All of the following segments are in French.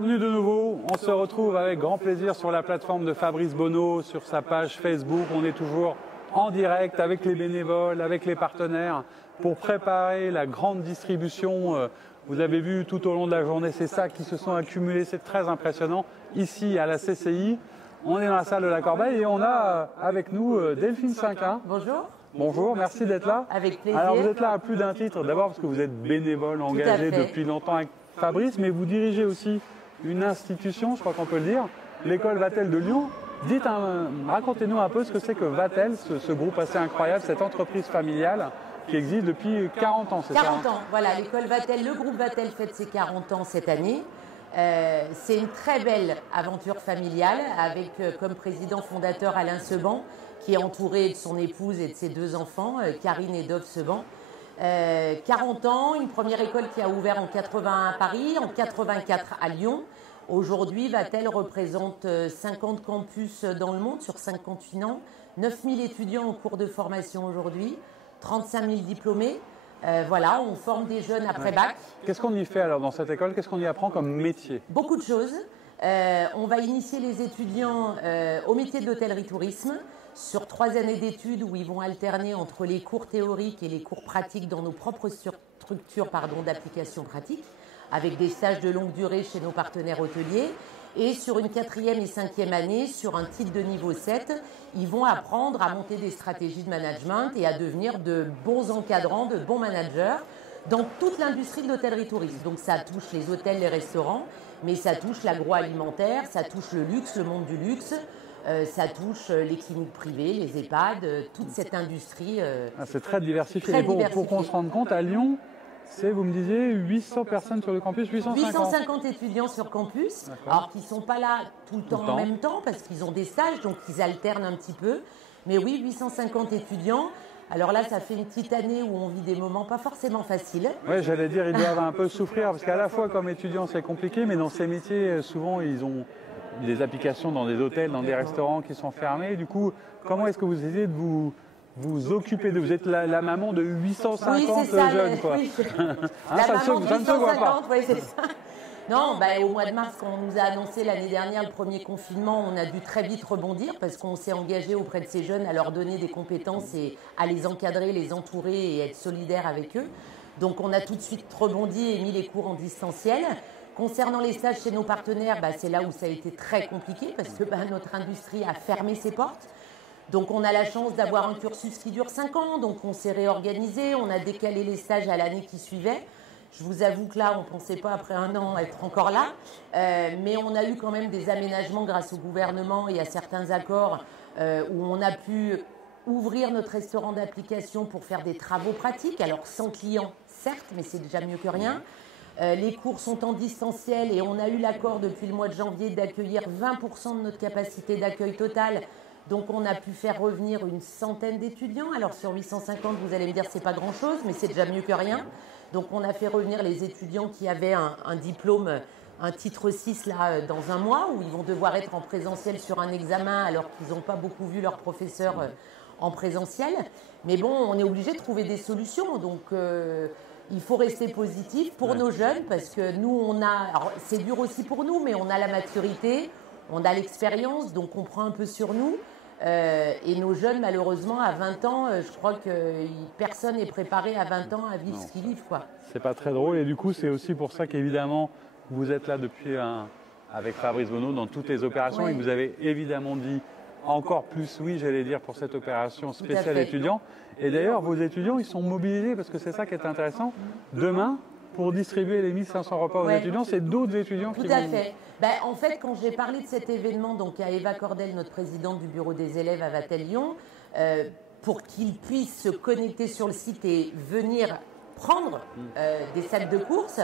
Bienvenue de nouveau, on se retrouve avec grand plaisir sur la plateforme de Fabrice Bonneau, sur sa page Facebook. On est toujours en direct avec les bénévoles, avec les partenaires pour préparer la grande distribution. Vous avez vu tout au long de la journée ces sacs qui se sont accumulés, c'est très impressionnant. Ici à la CCI, on est dans la salle de la Corbeille et on a avec nous Delphine Cinquin. Bonjour. Bonjour, merci d'être là. Avec plaisir. Alors vous êtes là à plus d'un titre, d'abord parce que vous êtes bénévole engagé depuis longtemps avec Fabrice, mais vous dirigez aussi une institution, je crois qu'on peut le dire, l'école Vatel de Lyon. Racontez-nous un peu ce que c'est que Vatel, ce groupe assez incroyable, cette entreprise familiale qui existe depuis 40 ans, c'est ça? 40 ans, voilà, l'école Vatel, le groupe Vatel fête ses 40 ans cette année. C'est une très belle aventure familiale avec comme président fondateur Alain Seban, qui est entouré de son épouse et de ses deux enfants, Karine et Dove Seban. 40 ans, une première école qui a ouvert en 81 à Paris, en 84 à Lyon. Aujourd'hui, Vatel représente 50 campus dans le monde sur 5 continents, 9000 étudiants en cours de formation aujourd'hui, 35 000 diplômés. Voilà, on forme des jeunes après bac. Qu'est-ce qu'on y fait alors dans cette école? Qu'est-ce qu'on y apprend comme métier? Beaucoup de choses. On va initier les étudiants au métier de l'hôtellerie-tourisme sur 3 années d'études où ils vont alterner entre les cours théoriques et les cours pratiques dans nos propres structures d'application pratique, avec des stages de longue durée chez nos partenaires hôteliers. Et sur une 4e et 5e année, sur un titre de niveau 7, ils vont apprendre à monter des stratégies de management et à devenir de bons encadrants, de bons managers dans toute l'industrie de l'hôtellerie-tourisme. Donc ça touche les hôtels, les restaurants, mais ça touche l'agroalimentaire, ça touche le luxe, le monde du luxe, ça touche les cliniques privées, les EHPAD, toute cette industrie. C'est très diversifié. Pour qu'on se rende compte, à Lyon, c'est, vous me disiez, 800 personnes sur le campus, 850 étudiants sur campus, alors qui ne sont pas là tout le temps en même temps, parce qu'ils ont des stages, donc ils alternent un petit peu. Mais oui, 850 étudiants. Alors là, ça fait une petite année où on vit des moments pas forcément faciles. Oui, j'allais dire, ils doivent un peu souffrir, parce qu'à la fois, comme étudiants, c'est compliqué, mais dans ces métiers, souvent, ils ont des applications dans des hôtels, dans des restaurants qui sont fermés. Du coup, comment est-ce que vous essayez de vous occuper de... Vous êtes la maman de 850 jeunes, quoi. Oui, Ça ne se voit pas. Oui, c'est ça. Non, au mois de mars, quand on nous a annoncé l'année dernière le premier confinement, on a dû très vite rebondir parce qu'on s'est engagé auprès de ces jeunes à leur donner des compétences et à les encadrer, les entourer et être solidaires avec eux. Donc on a tout de suite rebondi et mis les cours en distanciel. Concernant les stages chez nos partenaires, c'est là où ça a été très compliqué parce que notre industrie a fermé ses portes. Donc on a la chance d'avoir un cursus qui dure 5 ans, donc on s'est réorganisé, on a décalé les stages à l'année qui suivait. Je vous avoue que là, on ne pensait pas après 1 an être encore là, mais on a eu quand même des aménagements grâce au gouvernement et à certains accords où on a pu ouvrir notre restaurant d'application pour faire des travaux pratiques, alors sans clients, certes, mais c'est déjà mieux que rien. Les cours sont en distanciel et on a eu l'accord depuis le mois de janvier d'accueillir 20% de notre capacité d'accueil totale. Donc on a pu faire revenir une centaine d'étudiants. Alors sur 850, vous allez me dire c'est pas grand-chose, mais c'est déjà mieux que rien. Donc on a fait revenir les étudiants qui avaient un diplôme, un titre 6 là, dans 1 mois, où ils vont devoir être en présentiel sur un examen alors qu'ils n'ont pas beaucoup vu leurs professeurs en présentiel. Mais bon, on est obligé de trouver des solutions. Donc il faut rester positif pour nos jeunes parce que nous, alors c'est dur aussi pour nous, mais on a la maturité, on a l'expérience, donc on prend un peu sur nous. Et nos jeunes, malheureusement, à 20 ans, je crois que personne n'est préparé à 20 ans à vivre ce qu'ils vivent, quoi. C'est pas très drôle et du coup, c'est aussi pour ça qu'évidemment, vous êtes là depuis avec Fabrice Bonneau dans toutes les opérations et vous avez évidemment dit encore plus oui, j'allais dire, pour cette opération spéciale étudiants. Et d'ailleurs, vos étudiants, ils sont mobilisés parce que c'est ça qui est intéressant. Demain, pour distribuer les 1500 repas aux étudiants, c'est d'autres étudiants qui vont... Tout à fait. En fait, quand j'ai parlé de cet événement, donc à Eva Cordel, notre présidente du bureau des élèves à Vatel Lyon, pour qu'ils puissent se connecter sur le site et venir prendre des sacs de courses,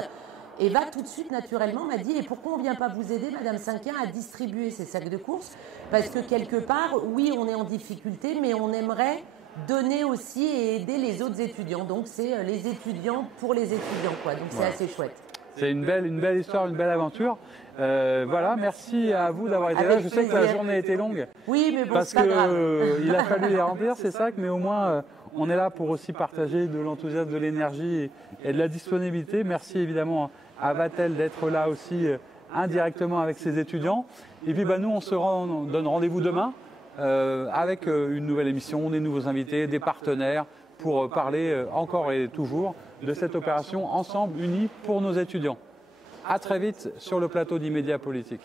Eva, tout de suite, naturellement, m'a dit « Et pourquoi on ne vient pas vous aider, Madame Cinquin, à distribuer ces sacs de courses ?» Parce que quelque part, oui, on est en difficulté, mais on aimerait donner aussi et aider les autres étudiants. Donc, c'est les étudiants pour les étudiants, quoi. Donc, c'est assez chouette. C'est une belle histoire, une belle aventure. Voilà, merci à vous d'avoir été là. Je sais que la journée était longue. Oui, mais bon, parce c'est pas grave. Il a fallu les remplir, ces sacs, mais au moins on est là pour aussi partager de l'enthousiasme, de l'énergie et de la disponibilité. Merci évidemment à Vatel d'être là aussi indirectement avec ses étudiants. Et puis nous, on se donne rendez-vous demain avec une nouvelle émission, des nouveaux invités, des partenaires, pour parler encore et toujours de cette opération Ensemble Unis pour nos étudiants. À très vite sur le plateau d'Immédiat Politique.